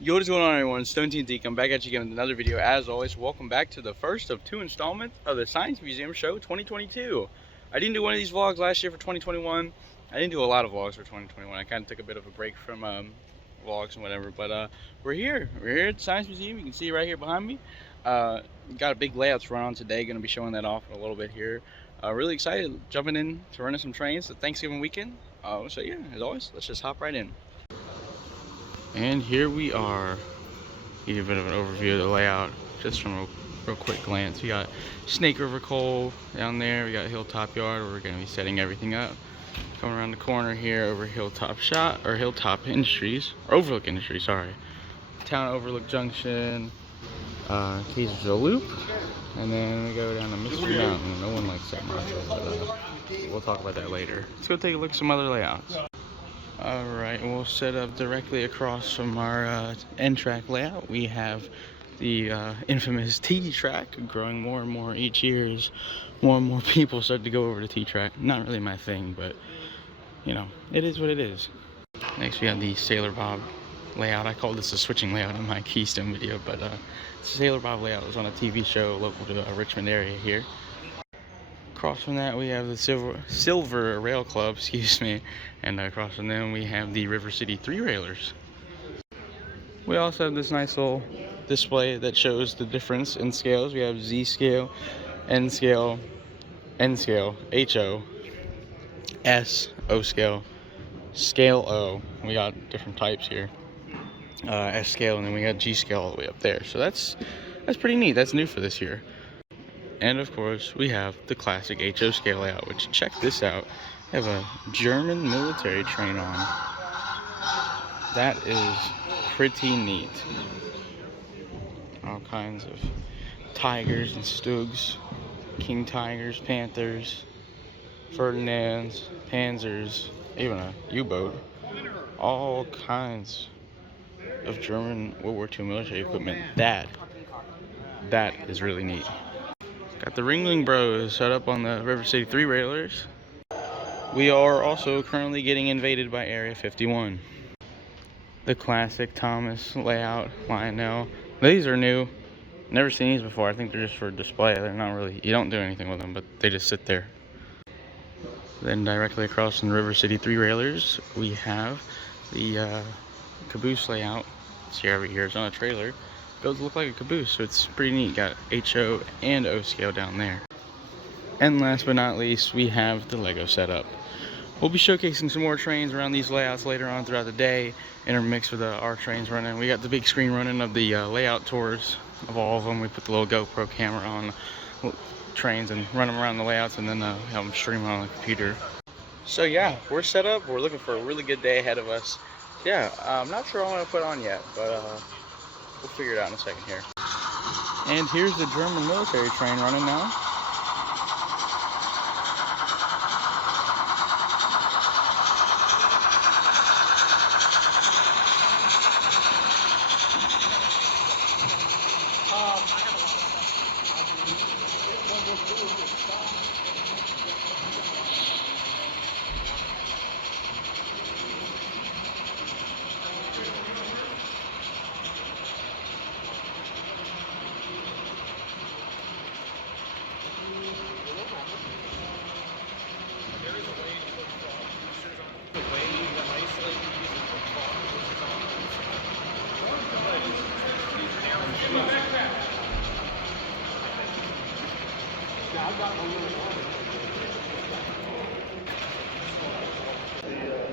Yo, what is going on, everyone? Stone Deke. I'm back at you again with another video. As always, welcome back to the first of two installments of the Science Museum Show 2022. I didn't do one of these vlogs last year for 2021. I didn't do a lot of vlogs for 2021. I kind of took a bit of a break from vlogs and whatever. But we're here. We're here at the Science Museum. You can see right here behind me. Got a big layout to run on today. Going to be showing that off in a little bit here. Really excited jumping in to running some trains. It's Thanksgiving weekend. So yeah, as always, let's just hop right in. And here we are. Give you a bit of an overview of the layout just from a real quick glance. We got Snake River Coal down there. We got Hilltop Yard where we're going to be setting everything up. Coming around the corner here over Hilltop Industries, or Overlook Industries, sorry. Town Overlook Junction, Kaysville Loop, and then we go down to Mystery Mountain. No one likes that much, but we'll talk about that later. Let's go take a look at some other layouts. Alright, we'll set up directly across from our N-track layout. We have the infamous T-track growing more and more each year as more and more people start to go over to T-track. Not really my thing, but you know, it is what it is. Next we have the Sailor Bob layout. I called this a switching layout in my Keystone video, but Sailor Bob layout was on a TV show local to Richmond area here. Across from that we have the Silver Rail Club, excuse me, and across from them we have the River City 3-railers. We also have this nice little display that shows the difference in scales. We have Z scale, N scale, N scale, HO, S, O scale, scale O. We got different types here. S scale, and then we got G scale all the way up there. So that's pretty neat. That's new for this year. And of course, we have the classic HO scale layout, which, check this out. We have a German military train on. That is pretty neat. All kinds of tigers and stugs, king tigers, panthers, Ferdinands, panzers, even a U-boat. All kinds of German World War II military equipment. That is really neat. Got the Ringling Bros set up on the River City 3-railers. We are also currently getting invaded by Area 51. The classic Thomas layout Lionel. These are new. Never seen these before. I think they're just for display. They're not really, you don't do anything with them, but they just sit there. Then directly across from the River City 3-railers, we have the caboose layout. See over here, it's on a trailer. Does look like a caboose, so it's pretty neat. Got HO and O scale down there. And last but not least, we have the Lego setup. We'll be showcasing some more trains around these layouts later on throughout the day, intermixed with our trains running. We got the big screen running of the layout tours of all of them. We put the little GoPro camera on trains and run them around the layouts, and then have them stream on the computer. So yeah, we're set up. We're looking for a really good day ahead of us. Yeah, I'm not sure what I'm going to put on yet, but we'll figure it out in a second here. And here's the German military train running now.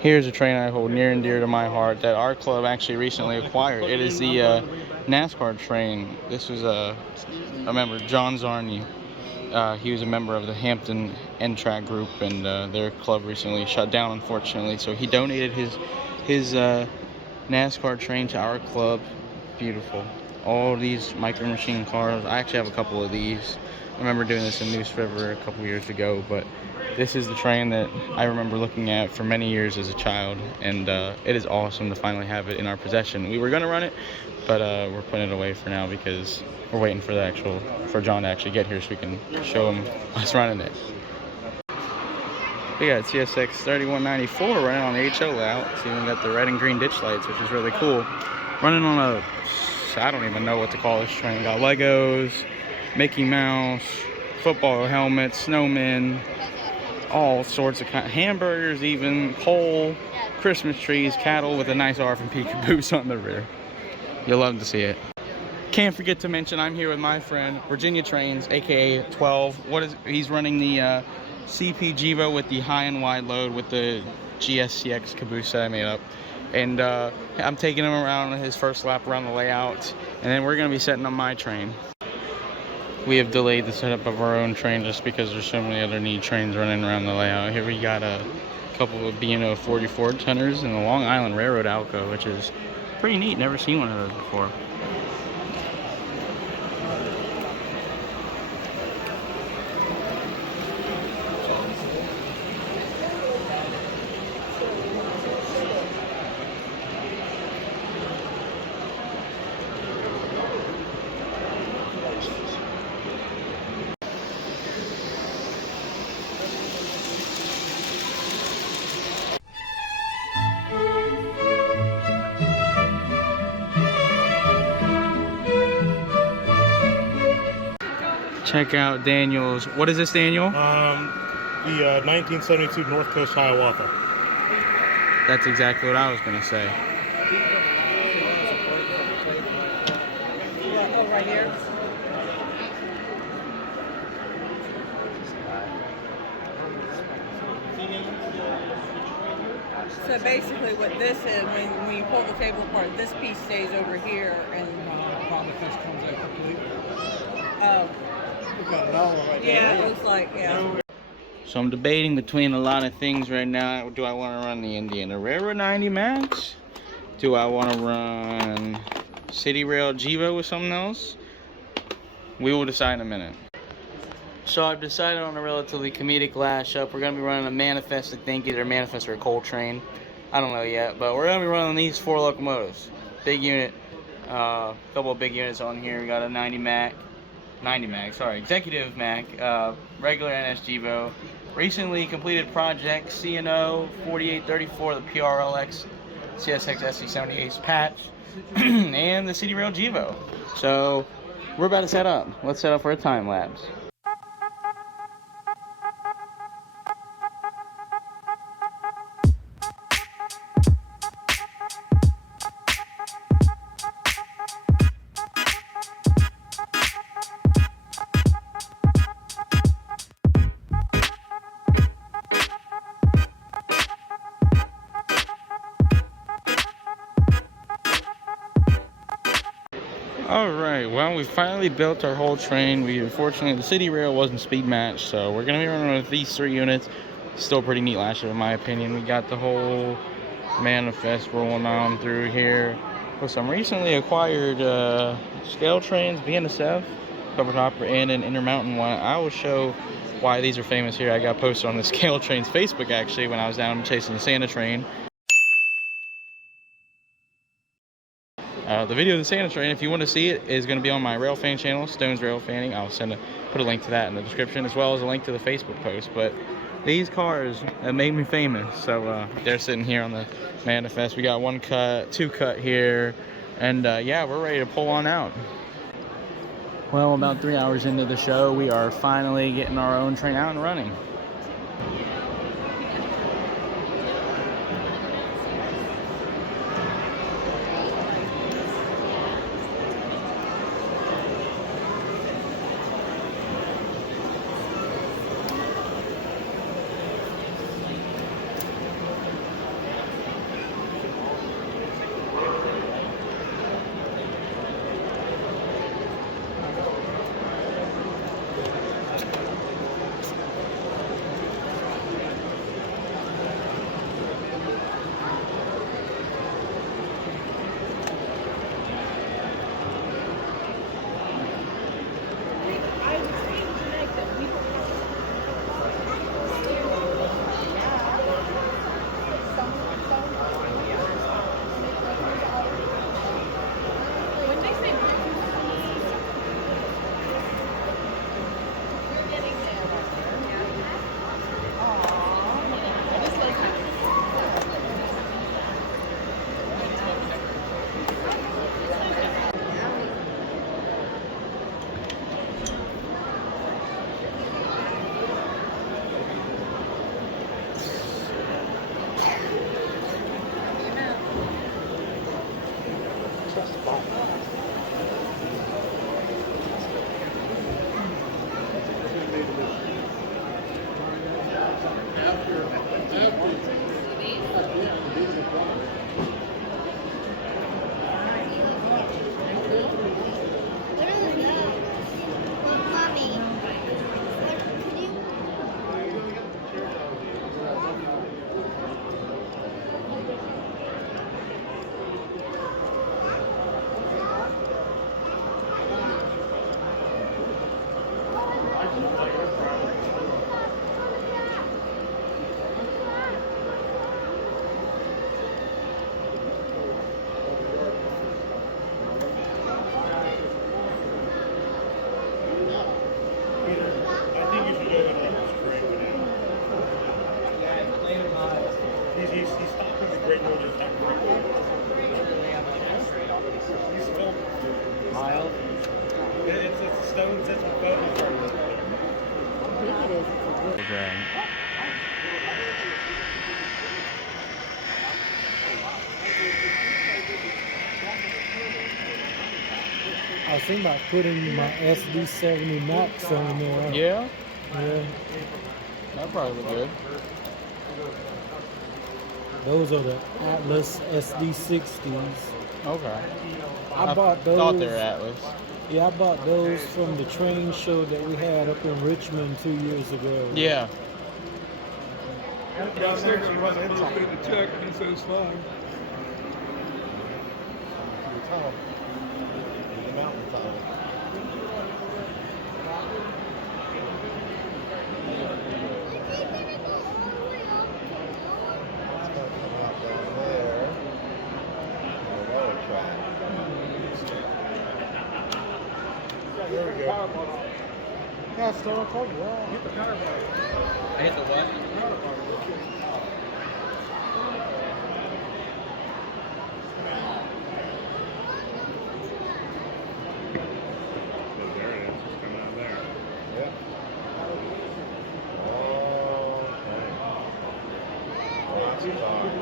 Here's a train I hold near and dear to my heart that our club actually recently acquired. It is the NASCAR train. This was a member, John Zarni. He was a member of the Hampton N-track group, and their club recently shut down, unfortunately. So he donated his NASCAR train to our club. Beautiful. All these micro machine cars. I actually have a couple of these. I remember doing this in Neuse River a couple years ago, but this is the train that I remember looking at for many years as a child, and it is awesome to finally have it in our possession. We were going to run it, but we're putting it away for now because we're waiting for John to actually get here so we can show him us running it. We got TSX 3194 running on the HO layout. So we got the red and green ditch lights, which is really cool. Running on a, I don't even know what to call this train. Got Legos, Mickey Mouse, football helmets, snowmen, all sorts of hamburgers, even coal, Christmas trees, cattle with a nice R from Peekaboo's on the rear. You'll love to see it. Can't forget to mention I'm here with my friend Virginia Trains, aka 12. He's running the CP Jevo with the high and wide load with the GSCX caboose that I made up. And I'm taking him around on his first lap around the layout, and then we're gonna be setting up my train. We have delayed the setup of our own train just because there's so many other neat trains running around the layout. Here we got a couple of B&O 44 tonners and the Long Island Railroad Alco, which is pretty neat. Never seen one of those before. Check out Daniel's. What is this, Daniel? The 1972 North Coast Hiawatha. That's exactly what I was gonna say. Oh, right here. So basically, what this is, when you pull the table apart, this piece stays over here, and This comes out completely. oh, We've got it all right yeah, there. it looks like, yeah. So I'm debating between a lot of things right now. Do I want to run the Indiana Railroad 90 Max? Do I want to run City Rail Jevo with something else? We will decide in a minute. So I've decided on a relatively comedic lash up. We're going to be running a Manifest, I think, either a Manifest or a coal train. I don't know yet, but we're going to be running these 4 locomotives. Big unit, a couple of big units on here. We got a 90 Mac, Executive Mac, regular NS Jevo. Recently completed project CNO 4834, the PRLX CSX SC78's patch, and the City Rail Jevo. So we're about to set up. Let's set up for a time lapse. Alright, well, we finally built our whole train. Unfortunately, the City Rail wasn't speed matched, so we're going to be running with these 3 units. Still pretty neat lasher in my opinion. We got the whole Manifest rolling on through here with some recently acquired scale trains, BNSF, covered hopper, and an Intermountain one. I will show why these are famous here. I got posted on the Scale Trains Facebook actually when I was down chasing the Santa train. The video of the Santa train, if you want to see it, is going to be on my rail fan channel, Stone's Rail Fanning. I'll put a link to that in the description, as well as a link to the Facebook post. But these cars have made me famous, so they're sitting here on the Manifest. We got 1 cut, 2 cut here, and yeah, we're ready to pull on out. Well, about 3 hours into the show, we are finally getting our own train out and running. I was thinking about putting my SD70 Max on there. Yeah, Yeah. that probably look good. Those are the Atlas SD60s. Okay. I bought those. Thought they were Atlas. Yeah, I bought those from the train show that we had up in Richmond 2 years ago. Yeah. There we go. Yeah, still a cold. Yeah. Get the power bar. I hit the what? There it is. It's coming out there. Yep. Okay. Lots of cars.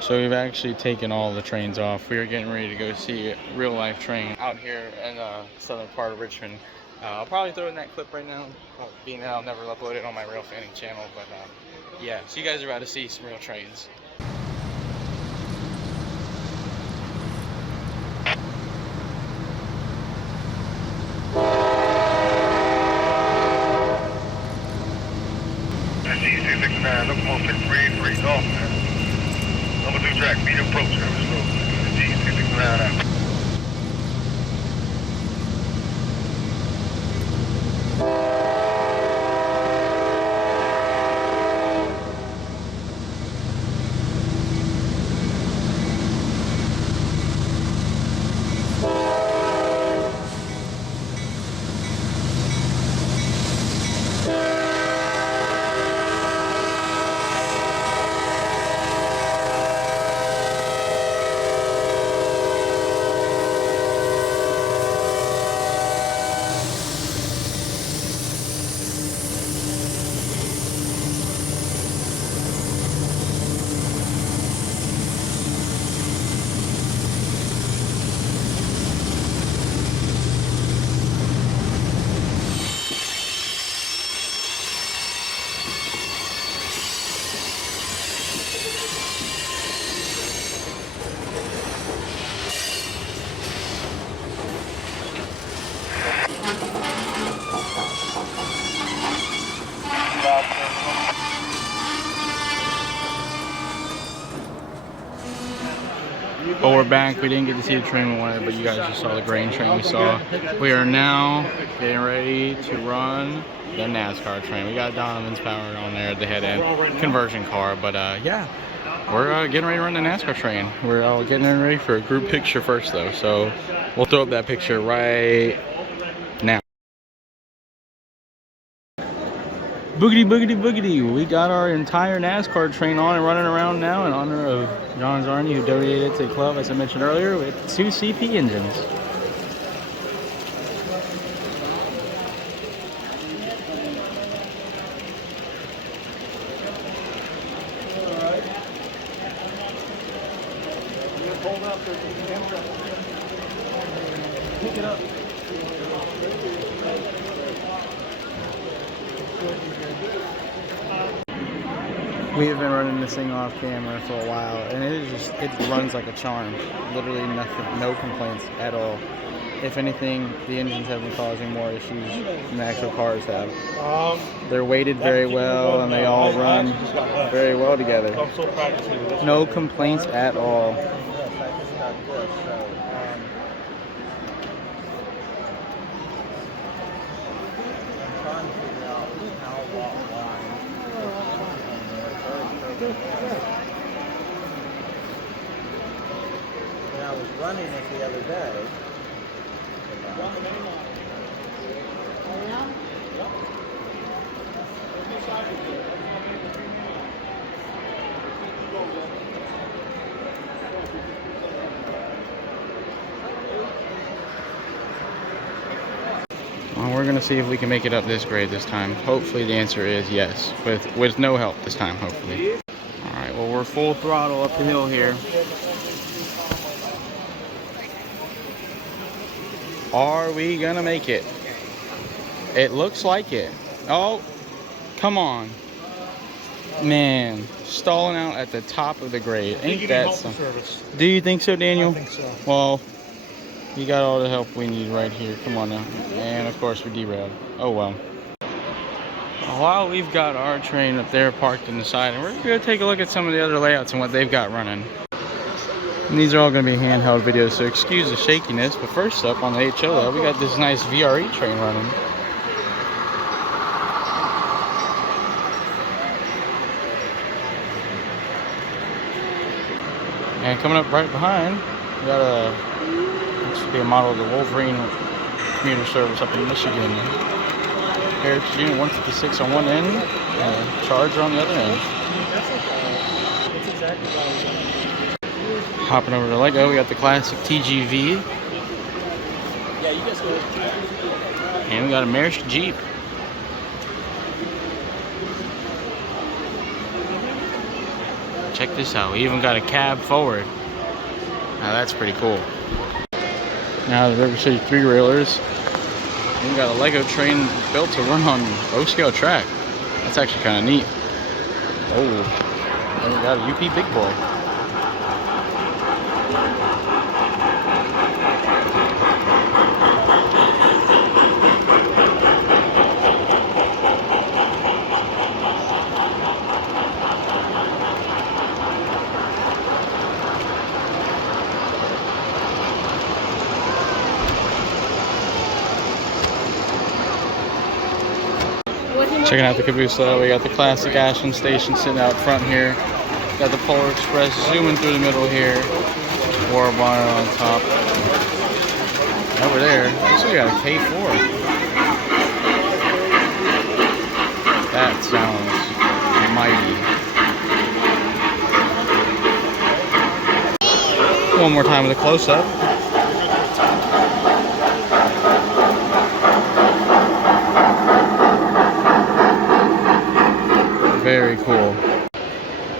So we've actually taken all the trains off. We are getting ready to go see a real life train out here in the southern part of Richmond. I'll probably throw in that clip right now, being that I'll never upload it on my Rail Fanning channel. But yeah, so you guys are about to see some real trains. G269, locomotive 383 off, man. Number 2 track, medium approach, service road. G269 out. But we're back. We didn't get to see the train we wanted, but you guys just saw the grain train we saw. We are now getting ready to run the NASCAR train. We got Donovan's power on there at the head end conversion car, but yeah, we're getting ready to run the NASCAR train. We're all getting ready for a group picture first though, so we'll throw up that picture right now. Boogity, boogity, boogity. We got our entire NASCAR train on and running around now in honor of John Zarni, who donated it to the club, as I mentioned earlier, with 2 CP engines. Pick it up. We have been running this thing off camera for a while, and it runs like a charm. Literally nothing, no complaints at all. If anything, the engines have been causing more issues than the actual cars have. They're weighted very well, and they all run very well together. No complaints at all. When I was running it the other day, Well, we're gonna see if we can make it up this grade this time. Hopefully the answer is yes, with no help this time, hopefully. All right, well, we're full throttle up the hill here. Are we gonna make it? It looks like it. Oh, come on. Man, stalling out at the top of the grade. Ain't that something? Do you think so, Daniel? I think so. Well, you got all the help we need right here. Come on now. And of course we derailed. Oh well. While we've got our train up there parked on the side, and we're gonna take a look at some of the other layouts and what they've got running. And these are all gonna be handheld videos, so excuse the shakiness. But first up on the HO, we got this nice VRE train running. And coming up right behind, we got this should be a model of the Wolverine commuter service up in Michigan. Heritage Unit 156 on one end, and Charger on the other end. Hopping over to Lego, we got the classic TGV. And we got a Maersk Jeep. Check this out, we even got a cab forward. Now that's pretty cool. Now the River City 3-railers. We got a Lego train built to run on O-scale track. That's actually kind of neat. Oh, and we got a UP Big Boy. Checking out the caboose though, we got the classic Ashland station sitting out front here. Got the Polar Express zooming through the middle here. War Bonnet on top. Over there, looks like we got a K4. That sounds mighty. One more time with a close-up. Very cool.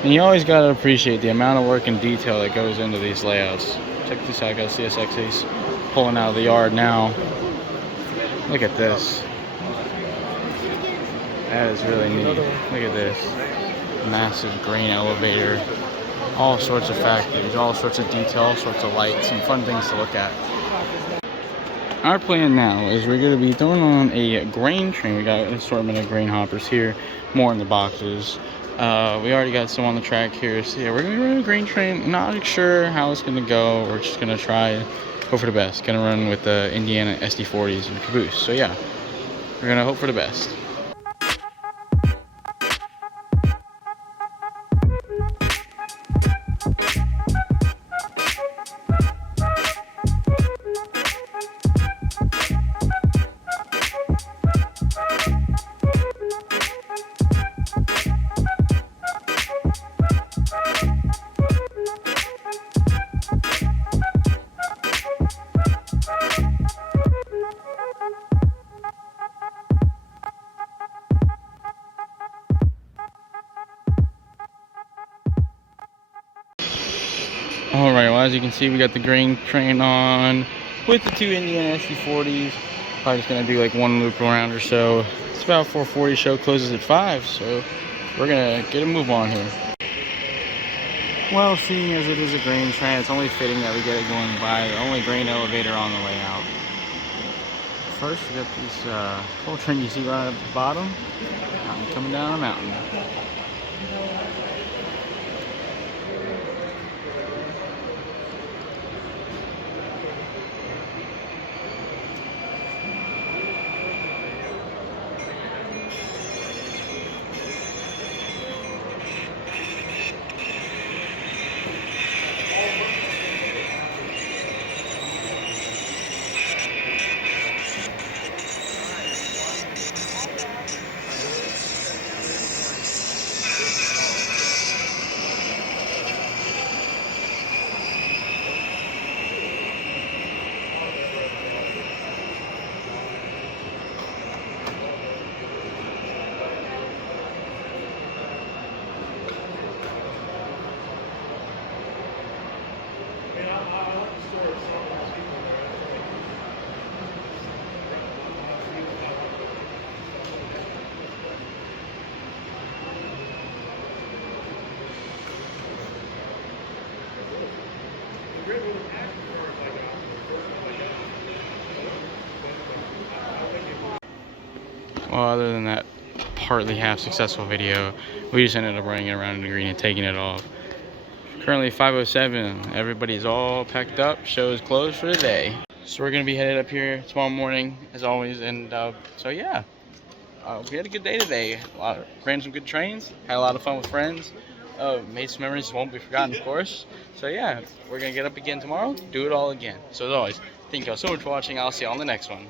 And you always gotta appreciate the amount of work and detail that goes into these layouts. Check this out, guys. CSX Ace pulling out of the yard now. Look at this. That is really neat. Look at this. Massive grain elevator. All sorts of factories, all sorts of detail, all sorts of lights, and fun things to look at. Our plan now is we're going to be throwing on a grain train. We got an assortment of grain hoppers here, more in the boxes. We already got some on the track here. So yeah, we're going to be running a grain train. Not sure how it's going to go. We're just going to try, hope for the best. Going to run with the Indiana SD40s and caboose. So yeah, we're going to hope for the best. as you can see, we got the grain train on with the 2 Indian SD40s. Probably just gonna do like 1 loop around or so. It's about 4:40. Show closes at 5, so we're gonna get a move on here. Well, seeing as it is a grain train, it's only fitting that we get it going by the only grain elevator on the way out. First, we got this coal train you see right at the bottom, coming down a mountain. Well, other than that partly half successful video, we just ended up running it around in the green and taking it off. Currently 5:07. Everybody's all packed up. Show is closed for the day. So we're gonna be headed up here tomorrow morning, as always. And so yeah, we had a good day today. Ran some good trains. Had a lot of fun with friends. Made some memories that won't be forgotten, of course. So yeah, we're gonna get up again tomorrow. Do it all again. So as always, thank y'all so much for watching. I'll see you on the next one.